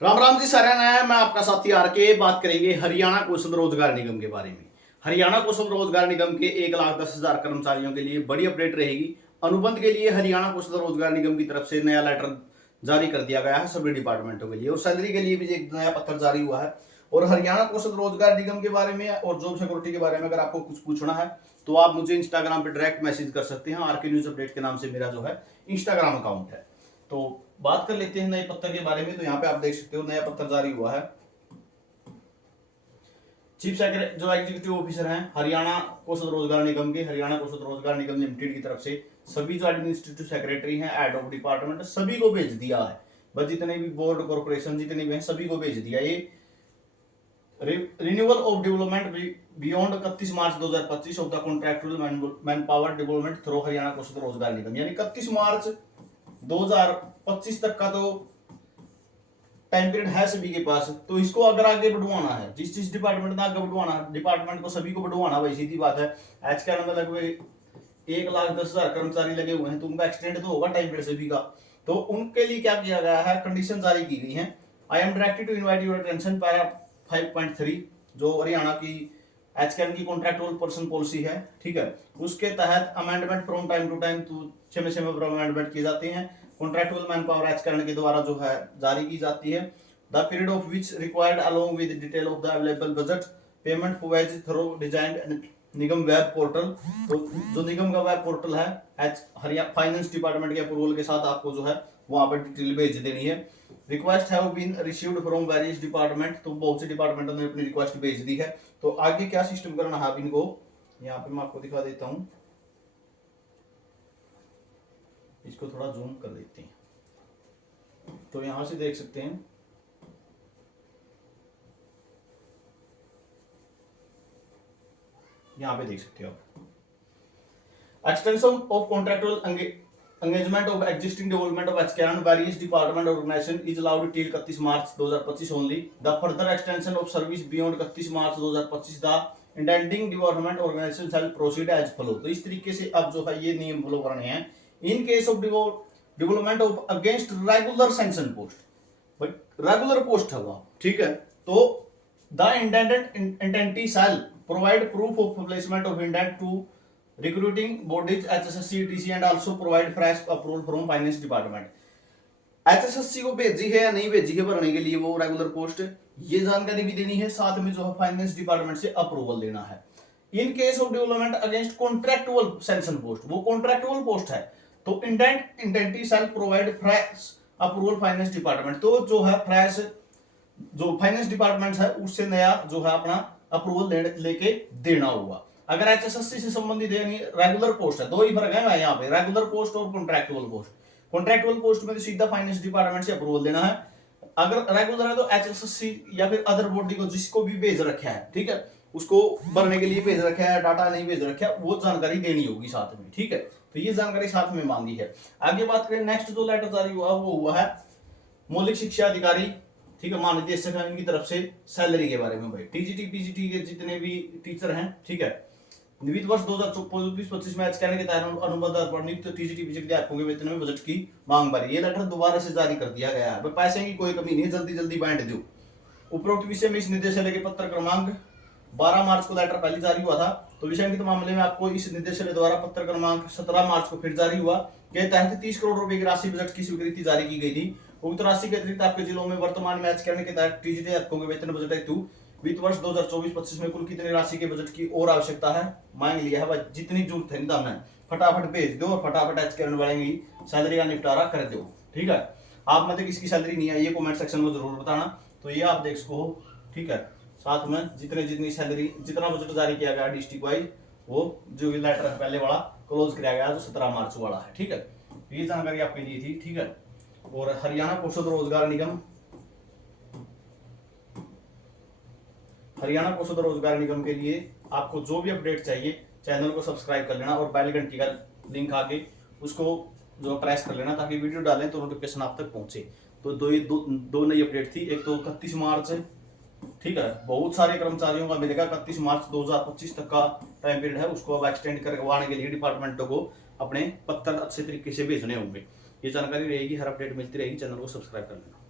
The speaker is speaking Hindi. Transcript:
राम राम जी सारे हैं। मैं आपका साथी आर के बात करेंगे हरियाणा कौशल रोजगार निगम के बारे में। हरियाणा कौशल रोजगार निगम के 1,10,000 कर्मचारियों के लिए बड़ी अपडेट रहेगी। अनुबंध के लिए हरियाणा कौशल रोजगार निगम की तरफ से नया लेटर जारी कर दिया गया है सभी डिपार्टमेंटों के लिए, और सैलरी के लिए भी एक नया पत्र जारी हुआ है। और हरियाणा कौशल रोजगार निगम के बारे में और जॉब सिक्योरिटी के बारे में अगर आपको कुछ पूछना है तो आप मुझे इंस्टाग्राम पे डायरेक्ट मैसेज कर सकते हैं। आर के न्यूज अपडेट के नाम से मेरा जो है इंस्टाग्राम अकाउंट है। तो बात कर लेते हैं नए पत्र के बारे में। तो यहाँ पे आप देख सकते हो नया पत्र जारी हुआ है। चीफ सेक्रेटरी जो एग्जीक्यूटिव ऑफिसर हैं हरियाणा कौशल रोजगार निगम के, हरियाणा कौशल रोजगार निगम लिमिटेड की तरफ से सभी जो एडमिनिस्ट्रेटिव सेक्रेटरी हैं, हेड ऑफ डिपार्टमेंट, सभी को भेज दिया है। बस जितने भी बोर्ड कॉर्पोरेशन जितने भी हैं सभी को भेज दिया। ये renewal of development beyond 31 March 2025 of the contractual manpower development through Haryana Kaushal Rozgar Nigam, यानी 31 मार्च 2025 तक का तो टाइम पीरियड है सभी के पास। तो इसको अगर आगे बढ़वाना है, जिस डिपार्टमेंट ने आगे बढ़वाना है, डिपार्टमेंट को सभी को बढ़वाना, भाई सीधी बात है। आज के अंदर लगभग 1,10,000 कर्मचारी लगे हुए हैं, तो उनका एक्सटेंड तो होगा टाइम पीरियड सभी का। तो उनके लिए क्या किया गया है, कंडीशन जारी की गई है। I am directed to invite your attention para 5.3 जो हरियाणा की एचकेएम की कॉन्ट्रैक्चुअल पर्सन पॉलिसी है, ठीक है, उसके तहत amendment from time to time समय समय पर अमेंडमेंट किए जाते हैं। कॉन्ट्रैक्चुअल मैन पावर एचकेएम के द्वारा जो है जारी की जाती है। The period of which required along with detail of the available budget payment for ways through design Nigam web portal. तो जो निगम का वेब पोर्टल है हरियाणा फाइनेंस डिपार्टमेंट के अप्रूवल के साथ आपको जो है वहां पर डिटेल भेज देनी है। Request have been received from various department, तो बहुत से डिपार्टमेंटों ने अपनी रिक्वेस्ट भेज दी है। तो आगे क्या सिस्टम करना है इनको, यहाँ पे मैं आपको दिखा देता हूँ। इसको थोड़ा जूम कर देते हैं तो यहां से देख सकते हैं। यहां पे देख सकते हो आप extension of contractual engagement of existing development of HKN various department organization is allowed till 31 March 2025 only. The further extension of service beyond 31 March 2025 the intending development organization shall proceed as follow। तो इस तरीके से अब जो है ये नियम फॉलो करने हैं। In case of development of against regular sanction post, but regular post है वो, ठीक है, तो the indentee shall provide proof of placement of intent to recruiting bodies HSSC etc and also provide fresh approval from finance department. HSSC को भेजी है या नहीं भेजी है भरने के लिए वो रेगुलर पोस्ट, ये जानकारी भी देनी है, साथ में जो है फाइनेंस डिपार्टमेंट से अप्रूवल लेना है। In case of development against contractual sanction post, वो कॉन्ट्रैक्चुअल पोस्ट है, तो indentee shall provide fresh approval finance department. तो जो है फ्रेश जो फाइनेंस डिपार्टमेंट है उससे नया जो है अपना अप्रूवल लेके देना होगा। अगर HSSC से संबंधित यानी रेगुलर पोस्ट है, दो ही फर्क है यहाँ पे, रेगुलर पोस्ट और कॉन्ट्रैक्चुअल पोस्ट। कॉन्ट्रैक्चुअल पोस्ट में तो सीधा फाइनेंस डिपार्टमेंट से अप्रूवल देना है। अगर रेगुलर है तो HSSC या फिर अदर बॉडी को जिसको भी भेज रखा है, ठीक है, उसको भरने के लिए भेज रखा है, डाटा नहीं भेज रखा है, वो जानकारी देनी होगी साथ में, ठीक है। तो ये जानकारी साथ में मांगी है। आगे बात करें, नेक्स्ट जो लेटर जारी हुआ वो हुआ है मौलिक शिक्षा अधिकारी, ठीक है, महानिदेशक है, इनकी तरफ से सैलरी के बारे में। भाई टीजीटी पीजीटी के जितने भी टीचर हैं, ठीक है, वित्त वर्ष 2024-25 में एचकेएन के तहत अनुबंध पर नियुक्त टीजीटी पीजीटी अध्यापकों के वेतन में बजट की मांग बारी। ये लेटर दोबारा से जारी कर दिया गया है। पैसे की कोई कमी नहीं, जल्दी जल्दी बांट दो। उपरोक्त विषय में इस निर्देशालय के पत्र क्रमांक 12 मार्च को लेटर पहले जारी हुआ था, तो विषय के मामले में आपको इस निर्देशालय द्वारा पत्र क्रमांक 17 मार्च को फिर जारी हुआ के तहत 30 करोड़ रुपए की राशि बजट की स्वीकृति जारी की गई थी। उक्त राशि के अतिरिक्त आपके जिलों में वर्तमान में एचकेएन के तहत टीजीटी अध्यापकों के वेतन बजट हेतु वित्त वर्ष 2024-25 में कुल कितनी राशि के बजट की और आवश्यकता है मांग लिया है। जितनी जरूरत है हमने फटाफट भेज दो और फटाफट एचकेएन वाले की सैलरी का निपटारा कर दो, ठीक है। आप में किसकी सैलरी नहीं आई ये कमेंट सेक्शन में जरूर बताना। तो ये आप देख सको, ठीक है, साथ में जितनी सैलरी जितना बजट जारी किया गया डिस्ट्रिक्ट वाइज, वो जो लेटर पहले वाला क्लोज किया गया जो 17 मार्च वाला है, ठीक है। ये जानकारी आपके लिए थी, ठीक है। और हरियाणा कौशल रोजगार निगम, हरियाणा कौशल रोजगार निगम के लिए आपको जो भी अपडेट चाहिए चैनल को सब्सक्राइब कर लेना और बेल घंटी का लिंक आके उसको जो प्रेस कर लेना ताकि वीडियो डालें तो नोटिफिकेशन आप तक पहुंचे। तो दो नई अपडेट थी। एक तो 31 मार्च, ठीक है, बहुत सारे कर्मचारियों का मिलेगा 31 मार्च 2025 तक का टाइम पीरियड है, उसको अब एक्सटेंड करवाने के लिए डिपार्टमेंटों को अपने पत्र अच्छे तरीके से भेजने होंगे। ये जानकारी रहेगी, हर अपडेट मिलती रहेगी, चैनल को सब्सक्राइब कर लेना।